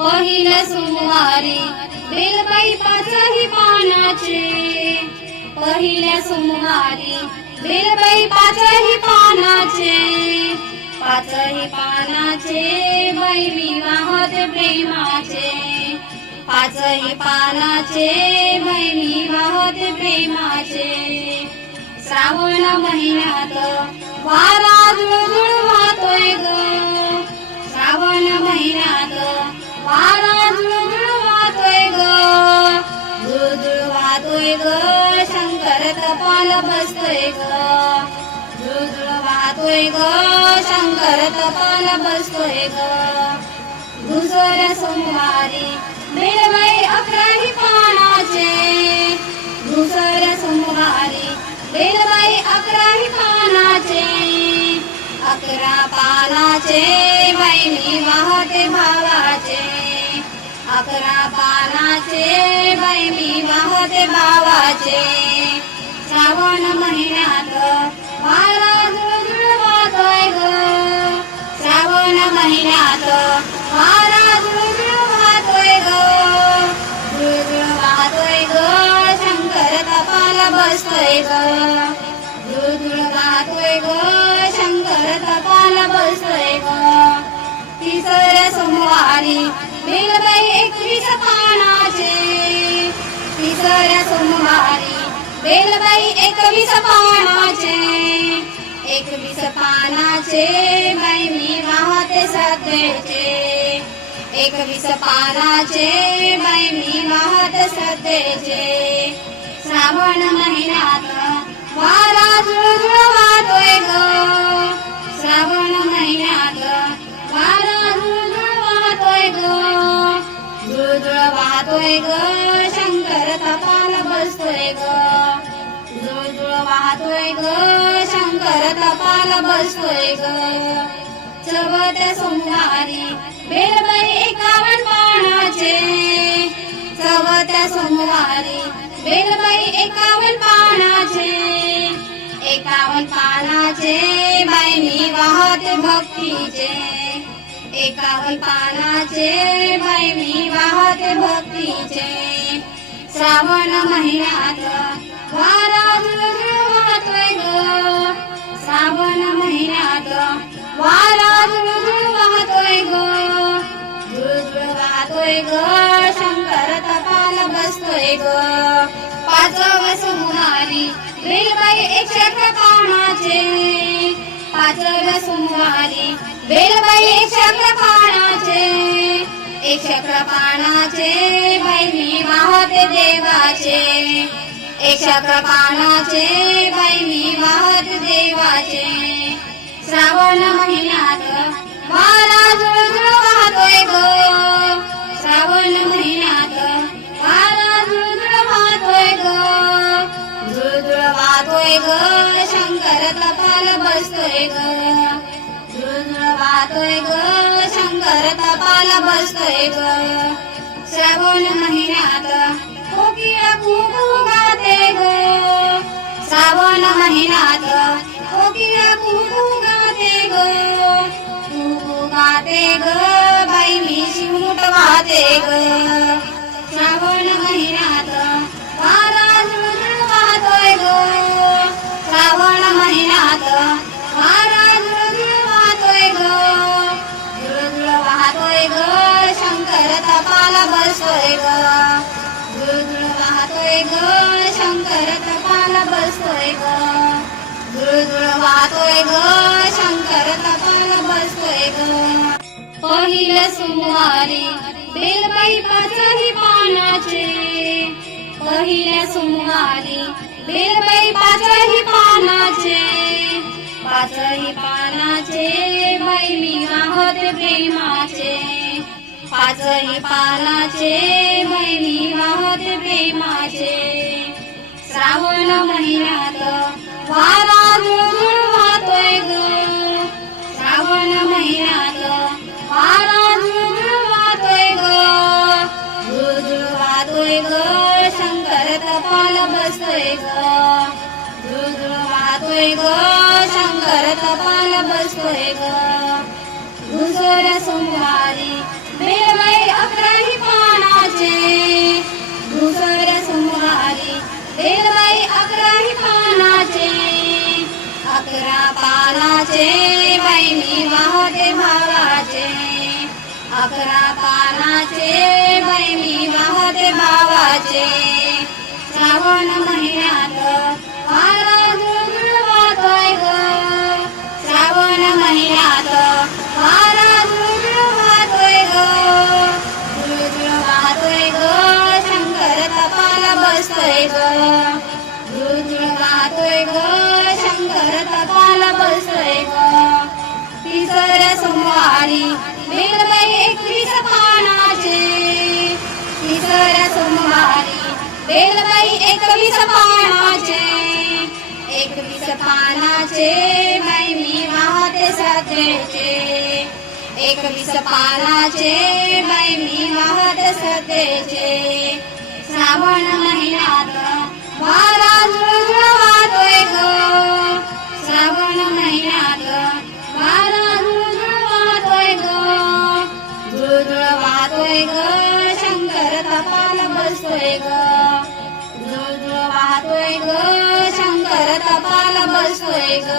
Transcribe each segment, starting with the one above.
पहिल्या सोमवारी बेलबाई पाचही पानाचे, पहिल्या सोमवारी बेलबाई पाचही पानाचे, पाचही पानाचे बाई विवाहत प्रेमाचे, पाचही पानाचे बाई विवाहत प्रेमाचे। श्रावण महिन्यात वारा झुळझुळ वाहतोय ग, श्रावण महिन्यात वारा झुळझुळ वाहतोय ग, झुळझुळ वाहतोय ग, शंकर तपाल बसतोय ग, झुळझुळ वाहतोय ग, शंकर तपाल बसतोय ग। दुसऱ्या सोमवारी बेलबाई 11ही पानाचे, दुसऱ्या सोमवारी बेलबाई 11ही पानाचे, 11 पानाचे बाई विवाहते भावाचे, 11 पानाचे बाई विवाहते भावाचे। श्रावण महिन्यात वारा झुळझुळ वाहतोय ग, श्रावण महिन्यात वारा झुळझुळ वाहतोय ग, झुळझुळ वाहतोय ग, शंकर तपाला बसतोय ग, झुळझुळ वाहतोय ग, शंकर तपाला बसतोय ग। तिसऱ्या सोमवारी बेलबाई 21 पानाचे, तिसऱ्या सोमवारी बेलबाई 21 पानाचे, 21 पानाचे बाई विवाहते श्रद्धेचे, 21 पानाचे बाई विवाहत श्रद्धेचे। श्रावण महिन्यात वारा झुळझुळ वाहतोय ग, श्रावण महिन्यात वारा झुळझुळ वाहतोय ग, झुळझुळ वाहतोय ग, शंकर तपाल बसतोय ग, झुळझुळ वाहतोय ग, शंकर तपाल बसतोय ग। चौथ्या सोमवारी बेलबाई 51 पानाचे, चौथ्या सोमवारी बेलबाई 51 पानाचे, 51 पानाचे बाई विवाहते भक्तीचे, 51 पानाचे बाई विवाहते भक्तीचे। श्रावण महिन्यात वारा झुळझुळ वाहतोय ग, श्रावण महिन्यात वारा झुळझुळ वाहतोय ग, झुळझुळ वाहतोय ग, शंकर तपाल बसतोय ग। पाचव्या सोमवारी बेलबाई 111 पानाचे, पाचव्या सोमवारी बेलबाई 111 पानाचे, 111 पानाचे बाई विवाहते देवाचे, 111 पानाचे बाई विवाहते देवाचे। श्रावण महिन्यात वारा झुळझुळ वाहतोय ग, श्रावण महिन्यात वारा झुळझुळ वाहतोय ग, झुळझुळ वाहतोय ग, शंकर तपाल बसतोय ग, झुळझुळ वाहतोय ग, शंकर तपाल बसतोय ग। श्रावण महिन्यात कोकिळा कुहू गाते ग, श्रावण महिन्यात कोकिळा कुहू गाते ग, कुहू गाते ग, बाई मी शिवमुठ वाहते ग। श्रावण महिन्यात वारा झुळझुळ वाहतोय ग, श्रावण महिन्यात वारा झुळझुळ वाहतोय ग, झुळझुळ वाहतोय ग, शंकर तपाला बसतोय ग, झुळझुळ वाहतोय ग, शंकर तपाला बसतोय ग, झुळझुळ वाहतोय ग, शंकर तपाला बसतोय ग। पहिल्या सोमवारी बेलबाई 5ही पानाचे, पहिल्या सोमवारी बेलबाई 5ही पानाचे, 5ही पानाचे बाई विवाहते प्रेमाचे, 5ही पानाचे बाई विवाहते प्रेमाचे। श्रावण महिन्यात वारा झुळझुळ वाहतोय ग, श्रावण महिन्यात वारा झुळझुळ वाहतोय ग, झुळझुळ वाहतोय ग, शंकर तपाल बसतोय ग, झुळझुळ वाहतोय ग, शंकर तपाल बसतोय ग। दुसऱ्या सोमवारी बेलबाई 11 11 पानाचे बहिणी वाहते भावाचे 11 पानाचे बहिणी वाहते भावाचे श्रावण महिन्यात वारा झुळझुळ वाहतोय ग श्रावण महिन्यात वारा झुळझुळ वाहतोय ग झुळझुळ वाहतोय ग शंकर तपाला बसतोय ग झुळझुळ वाहतोय ग शंकर तपाला बसतोय ग तिसऱ्या सोमवारी बेलबाई 21 पानाचे तिसऱ्या सोमवारी बेलबाई 21 पानाचे 21 पानाचे बहिणी वाहते श्रद्धेचे 21 पानाचे बहिणी वाहते श्रद्धेचे श्रावण महिन्यात वारा झुळझुळ वाहतोय ग श्रावण महिन्यात वारा झुळझुळ वाहतोय ग झुळझुळ वाहतोय ग शंकर तपाला बसतोय ग झुळझुळ वाहतोय ग शंकर तपाला बसतोय ग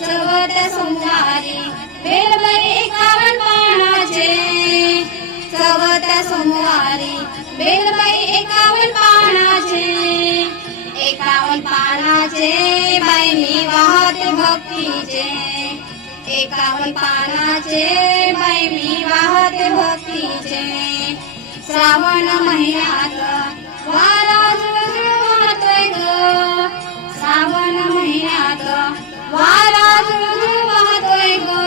चौथ्या सोमवारी बेलबाई 51 पानाचे चौथ्या सोमवारी बेलबाई 51 पानाचे 51 पानाचे बहिणी वाहते भक्तीचे 51 पानाचे बहिणी वाहते भक्तीचे श्रावण महिन्यात वारा झुळझुळ वाहतोय ग श्रावण महिन्यात वारा झुळझुळ वाहतोय ग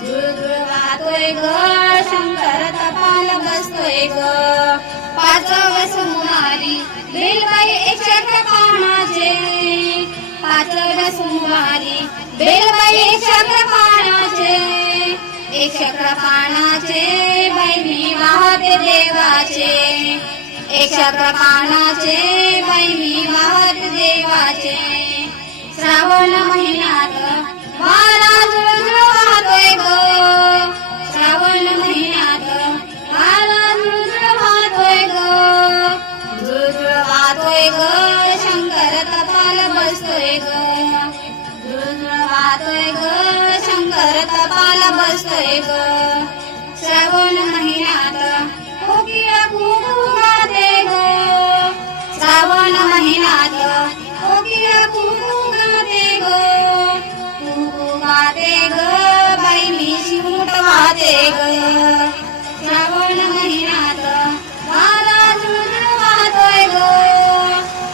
झुळझुळ वाहतोय ग शंकर तपाला बसतोय ग 5व्या सोमवारी बेलबाई 111 पानाचे 5व्या सोमवारी बेलबाई 111 पानाचे 111 पानाचे बहिणी वाहते देवाचे 111 पानाचे बहिणी वाहते देवाचे श्रावण महिन्यात वारा झुळझुळ वाहतोय ग श्रावण महिन्यात वारा झुळझुळ वाहतोय ग झुळझुळ वाहतोय ग शंकर तपाला बसतोय ग झुळझुळ वाहतोय ग शंकर तपाला बसतोय ग श्रावण महिन्यात कोकिळा कुकू गाते ग श्रावण महिन्यात कोकिळा कुकू गाते ग कुकू गाते ग बहिणी शिमूट वाहते ग श्रावण महिन्यात वारा झुळझुळ वाहतोय ग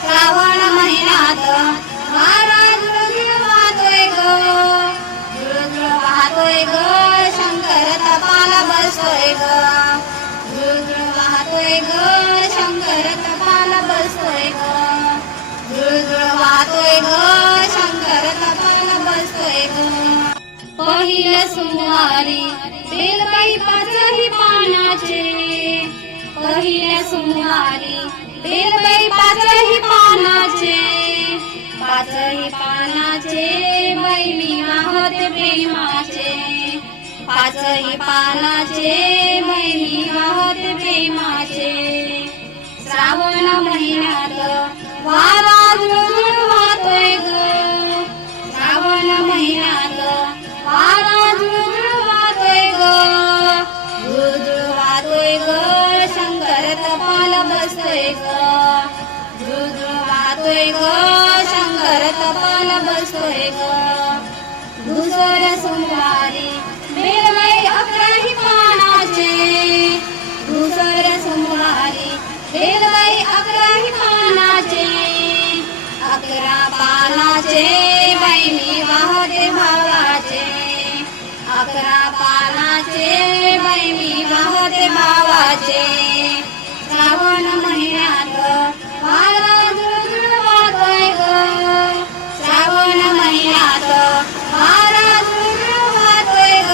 श्रावण महिन्यात वारा झुळझुळ वाहतोय ग झुळझुळ वाहतोय ग शंकर तपाला बसतोय ग झुळझुळ वाहतोय ग शंकर तपाला बसतोय ग झुळझुळ वाहतोय ग शंकर तपाला बसतोय ग पहिल्या सोमवारी बेलबाई 5ही पानाचे पहिल्या सोमवारी बेलबाई 5ही पानाचे 5ही पानाचे बहिणी वाहते प्रेमाचे 5ही पानाचे बहिणी वाहते प्रेमाचे श्रावण महिन्यात वारा झुळझुळ वाहतोय ग श्रावण महिन्यात वारा झुळझुळ वाहतोय ग झुळझुळ वाहतोय ग शंकर तपाला बसतोय ग झुळझुळ वाहतोय ग शंकर तपाला बसतोय ग दुसऱ्या सोमवारी बेलबाई 11ही पानाचे दुसऱ्या सोमवारी बेलबाई 11ही पानाचे 11 पानाचे बहिणी वाहते भावाचे 11 पानाचे बहिणी वाहते भावाचे श्रावण महिन्यात वारा झुळझुळ वाहतोय ग श्रावण महिन्यात वारा झुळझुळ वाहतोय ग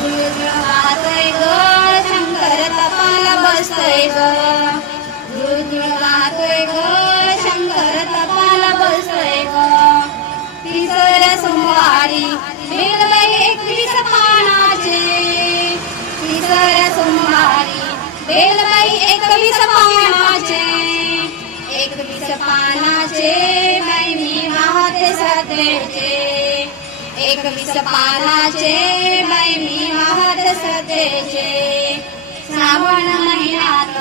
झुळझुळ वाहतोय ग शंकर तपाला बसतोय ग झुळझुळ वाहतोय ग शंकर तपाला बसतोय ग तिसऱ्या सोमवारी बेलबाई 21 पानाचे तिसऱ्या सोमवारी बेलबाई 21 पानाचे एकवीस पानाचे बाई मी वाहते सतेचे, एकवीस पानाचे बाई मी वाहते सतेचे. श्रावण महिन्यात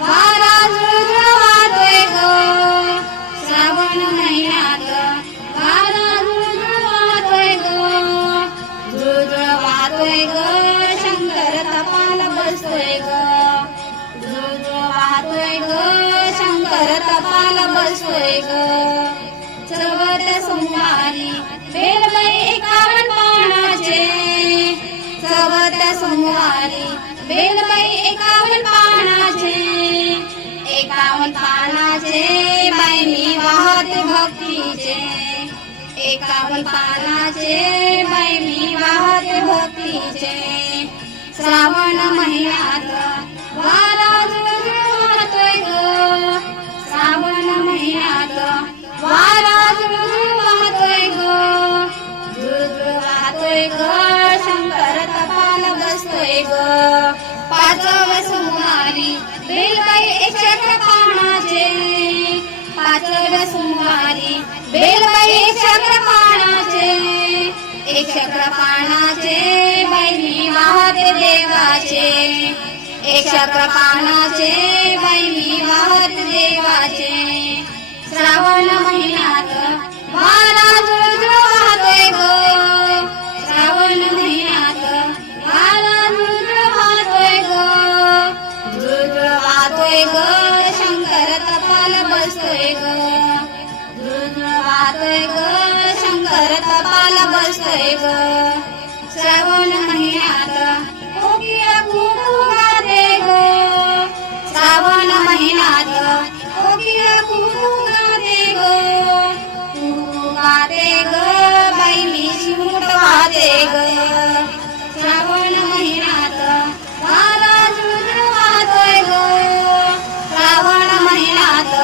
वारा झुळझुळ वाहतोय ग, श्रावण महिन्यात वारा झुळझुळ वाहतोय ग, झुळझुळ वाहतोय ग, शंकर तपाला बसतोय ग, झुळझुळ वाहतोय ग, शंकर तपाला बसतोय ग. चवथ सोमवारी बेलबाई 51 पानाचे, चवथ सोमवारी बेलबाई 51 पानाचे, 51 पानाचे बाई मी वाहते भक्तीचे, 51 पानाचे बाई मी वाहते भक्तीचे. श्रावण महिन्यात वारा झुळझुळ वाहतोय ग, श्रावण महिन्यात वारा झुळझुळ वाहतोय ग, झुळझुळ वाहतोय ग, शंकर तपाला बसतोय ग. पाचव्या सोमवारी बेलबाई 111 पानाचे, पाचव्या सोमवारी बेलबाई 111 पानाचे, 111 पानाचे बाई मी वाहते देवाचे, 111 पानाचे बाई मी वाहते देवाचे. श्रावण महिन्यात वारा झुळझुळ वाहतोय ग, श्रावण महिन्यात वारा झुळझुळ वाहतोय ग, झुळझुळ वाहतोय ग, शंकर तपाला बसतोय ग, झुळझुळ वाहतोय ग, शंकर तपाला बसतोय ग. श्रावण महिन्यात कोकिळा कुहू गाते ग, श्रावण महिन्यात कोकिळा कुहू गाते ग, कुहू गाते ग, बाई मी शिमूट वाहते ग. श्रावण महिन्यात वारा झुळझुळ वाहतोय ग, श्रावण महिन्यात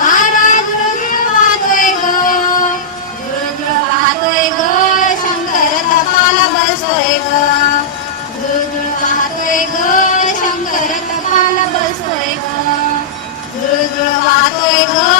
वारा झुळझुळ वाहतोय ग, झुळझुळ वाहतोय ग, शंकर तपाला बसतोय ग, झुळझुळ वाहतोय ग, शंकर तपाला बसतोय ग, झुळझुळ वाहतोय ग,